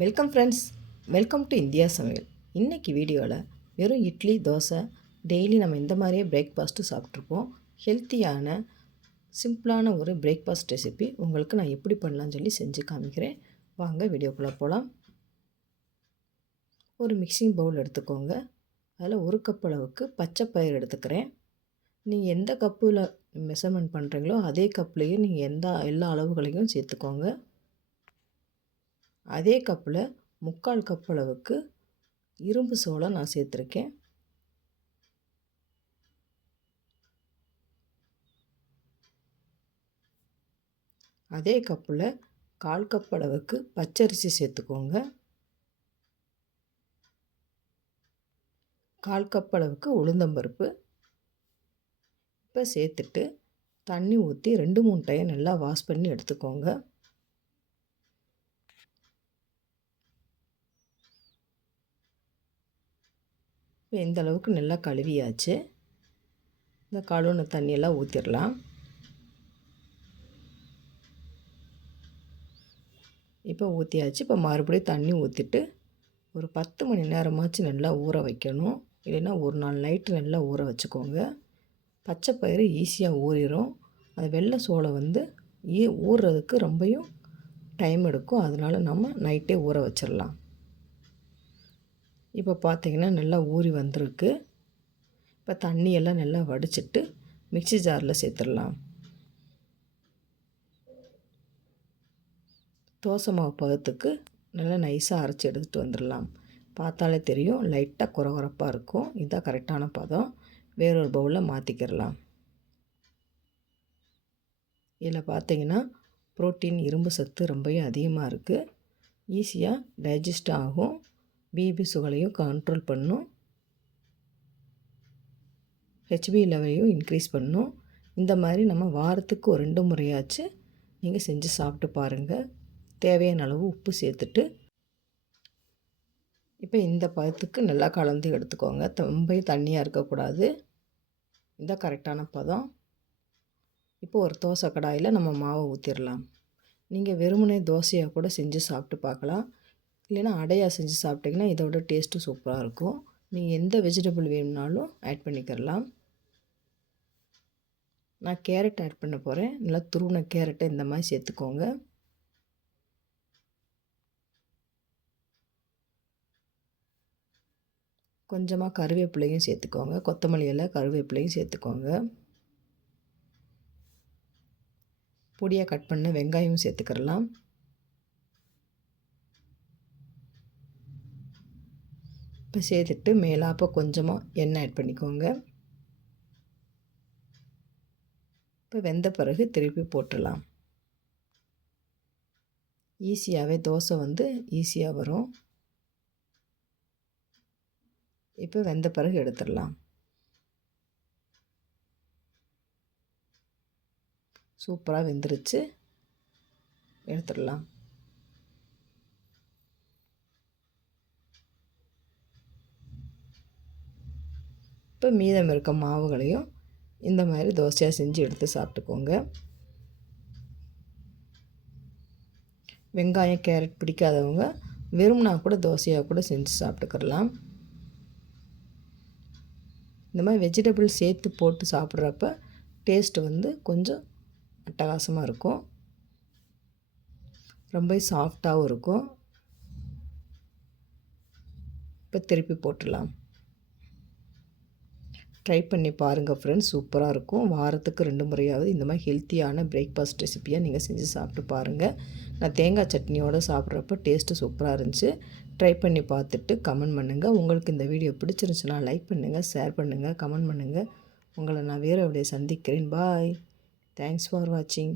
Welcome friends welcome to India சமையல் இன்றைக்கி வீடியோவில் வெறும் இட்லி தோசை டெய்லி நம்ம இந்த மாதிரியே பிரேக்ஃபாஸ்ட்டு சாப்பிட்ருப்போம் ஹெல்த்தியான சிம்பிளான ஒரு பிரேக்ஃபாஸ்ட் ரெசிபி உங்களுக்கு நான் எப்படி பண்ணலான்னு சொல்லி செஞ்சு காமிக்கிறேன். வாங்க வீடியோக்குள்ளே போகலாம் ஒரு மிக்சிங் பவுல் எடுத்துக்கோங்க. அதில் ஒரு கப் அளவுக்கு பச்சை பயிர் எடுத்துக்கிறேன். நீங்கள் எந்த கப்பில் மெஷர்மெண்ட் பண்ணுறீங்களோ அதே கப்லேயே நீங்கள் எந்த எல்லா அளவுகளையும் சேர்த்துக்கோங்க. அதே கப்பில் முக்கால் கப் அளவுக்கு இரும்பு சோளம் நான் சேர்த்துருக்கேன். அதே கப்பில் கால் கப் அளவுக்கு பச்சரிசி சேர்த்துக்கோங்க. கால் கப் அளவுக்கு உளுந்தம்பருப்பு இப்போ சேர்த்துட்டு தண்ணி ஊற்றி ரெண்டு மூணு டைம் நல்லா வாஷ் பண்ணி எடுத்துக்கோங்க. இப்போ இந்த அளவுக்கு நல்லா கழுவியாச்சு. இந்த கழுவுன தண்ணியெல்லாம் ஊற்றிடலாம் இப்போ ஊற்றியாச்சு இப்போ மறுபடியும் தண்ணி ஊற்றிட்டு ஒரு பத்து மணி நேரமாச்சு நல்லா ஊற வைக்கணும். இல்லைன்னா ஒரு நாள் நைட்டு நல்லா ஊற வச்சுக்கோங்க. பச்சை பயிறு ஈஸியாக ஊறிடும் அது வெள்ளை சோளம் வந்து ஈ ஊறுறதுக்கு ரொம்பையும் டைம் எடுக்கும். அதனால் நம்ம நைட்டே ஊற வச்சிடலாம் இப்போ பார்த்திங்கன்னா நல்லா ஊறி வந்திருக்கு. இப்போ தண்ணியெல்லாம் நல்லா வடிச்சிட்டு மிக்சி ஜாரில் சேர்த்துடலாம். தோசை மாவு பதத்துக்கு நல்லா நைஸாக அரைச்சி எடுத்துகிட்டு வந்துடலாம். பார்த்தாலே தெரியும் லைட்டாக குறகுறப்பாக இருக்கும். இதுதான் கரெக்டான பதம். வேறொரு பவுலில் மாற்றிக்கிடலாம் இதில் பார்த்திங்கன்னா ப்ரோட்டீன் இரும்பு சத்து ரொம்பவே அதிகமாக இருக்குது ஈஸியாக டைஜஸ்ட் ஆகும். பிபி சுகலையும் கண்ட்ரோல் பண்ணும். ஹெச்பி லெவலையும் இன்க்ரீஸ் பண்ணும். இந்த மாதிரி நம்ம வாரத்துக்கு ஒரு ரெண்டு முறையாச்சு நீங்கள் செஞ்சு சாப்பிட்டு பாருங்கள் தேவையான அளவு உப்பு சேர்த்துட்டு. இப்போ இந்த பதத்துக்கு நல்லா கலந்து எடுத்துக்கோங்க. ரொம்ப தண்ணியாக இருக்கக்கூடாது. இந்த கரெக்டான பதம். இப்போ ஒரு தோசை கடாயில் நம்ம மாவை ஊற்றிடலாம் நீங்கள் வெறுமனே தோசையாக கூட செஞ்சு சாப்பிட்டு பார்க்கலாம். இல்லைன்னா அடையாக செஞ்சு சாப்பிட்டிங்கன்னா இதோட டேஸ்ட்டு சூப்பராக இருக்கும். நீங்கள் எந்த வெஜிடபிள் வேணும்னாலும் ஆட் பண்ணிக்கிறலாம் நான் கேரட் ஆட் பண்ண போகிறேன் நல்லா துருவின கேரட்டை இந்த மாதிரி சேர்த்துக்கோங்க. கொஞ்சமாக கருவேப்பிலையும் சேர்த்துக்கோங்க. கொத்தமல்லி இலை கருவேப்பிலையும் சேர்த்துக்கோங்க. பொடியாக கட் பண்ண வெங்காயமும் சேர்த்துக்கிறலாம் இப்போ சேர்த்துட்டு மேலாப்போ கொஞ்சமாக எண்ணெய் ஆட் பண்ணிக்கோங்க. இப்போ வெந்த பிறகு திருப்பி போட்டுடலாம். ஈஸியாகவே தோசை வந்து ஈஸியாக வரும். இப்போ வெந்த பிறகு எடுத்துடலாம். சூப்பராக வெந்துருச்சு. எடுத்துடலாம். இப்போ மீதம் இருக்க மாவுகளையும் இந்த மாதிரி தோசையாக செஞ்சு எடுத்து சாப்பிட்டுக்கோங்க. வெங்காயம் கேரட் பிடிக்காதவங்க வெறும்னா கூட தோசையாக கூட செஞ்சு சாப்பிட்டுக்கிறலாம் இந்த மாதிரி வெஜிடபிள் சேர்த்து போட்டு சாப்பிட்றப்ப டேஸ்ட்டு வந்து கொஞ்சம் அட்டகாசமாக இருக்கும். ரொம்ப சாஃப்டாகவும் இருக்கும். இப்போ திருப்பி போட்டுடலாம். ட்ரை பண்ணி பாருங்கள் ஃப்ரெண்ட்ஸ் சூப்பராக இருக்கும். வாரத்துக்கு ரெண்டு முறையாவது இந்த மாதிரி ஹெல்த்தியான பிரேக்ஃபாஸ்ட் ரெசிப்பியாக நீங்கள் செஞ்சு சாப்பிட்டு பாருங்கள் நான் தேங்காய் சட்னியோடு சாப்பிட்றப்ப டேஸ்ட்டு சூப்பராக இருந்துச்சு. ட்ரை பண்ணி பார்த்துட்டு கமெண்ட் பண்ணுங்கள் உங்களுக்கு இந்த வீடியோ பிடிச்சிருந்துச்சுன்னா லைக் பண்ணுங்கள் ஷேர் பண்ணுங்கள் கமெண்ட் பண்ணுங்கள் உங்களை நான் வேறு அப்படியே சந்திக்கிறேன். பாய் தேங்க்ஸ் ஃபார் வாட்சிங்